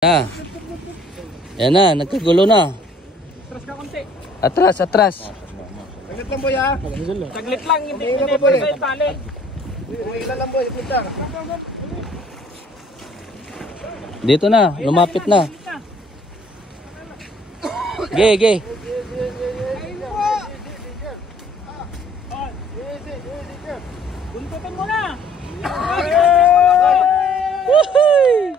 Na. Yan na, nagkagulo na. Atras ka konti. Atras, atras. Saglit lang boy ha. Saglit lang, hindi pwede sa tali. Ilan lang boy, punta. Dito na, lumapit na. Ge, ge. Buntutin mo na. Woohoo!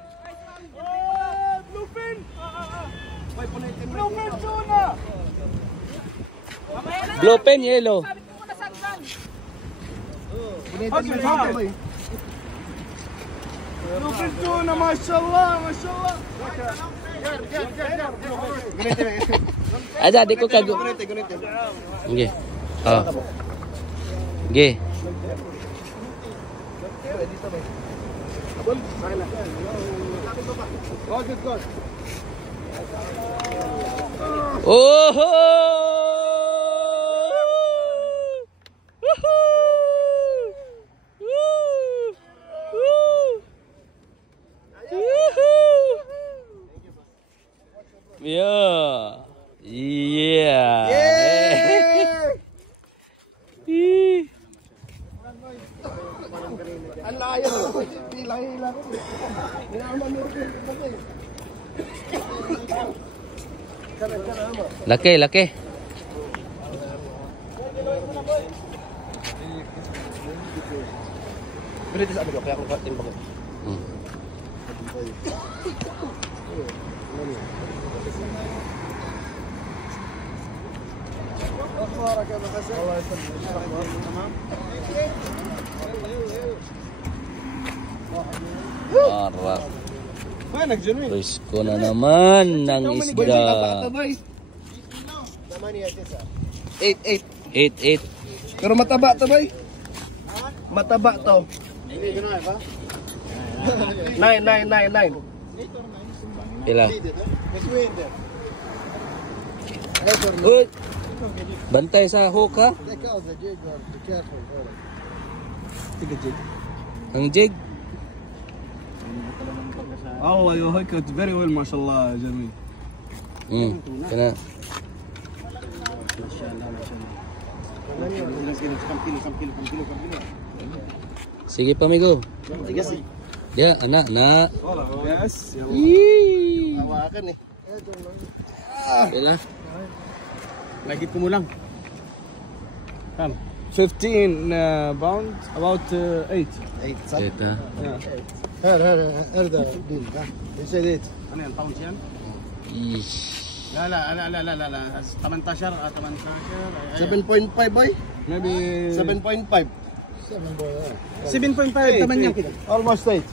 Blue pen, yellow. Blue tuna, mashallah, mashallah. Ada, di ko kago. Ge. Oh. Ge. Oh! Yeah. Yeah. Ang layo. Hila-hila ko. Laki, laki. Berarti sa amin kaya ako timbang. Arap. Risko na naman ng isda. 8-8. 8-8. Pero mataba to boy. Mataba to. 9. Pila. Uy! Bantay sa hook ha? Ang jig. Allah يوهك very well ما شاء الله جميل. Kana. Sige pa amigo. Ya, anak, nak. Yes. Hawakan eh. Pila. Lagi ko mo lang. 15 pounds, about 8. 8 صح؟ Ito. هذا دين ها ايش هذيت؟ انا pounds yan? Ish. لا 18 7.5 boy? Maybe 7.5. 7.5 taman niya kita. Almost 8.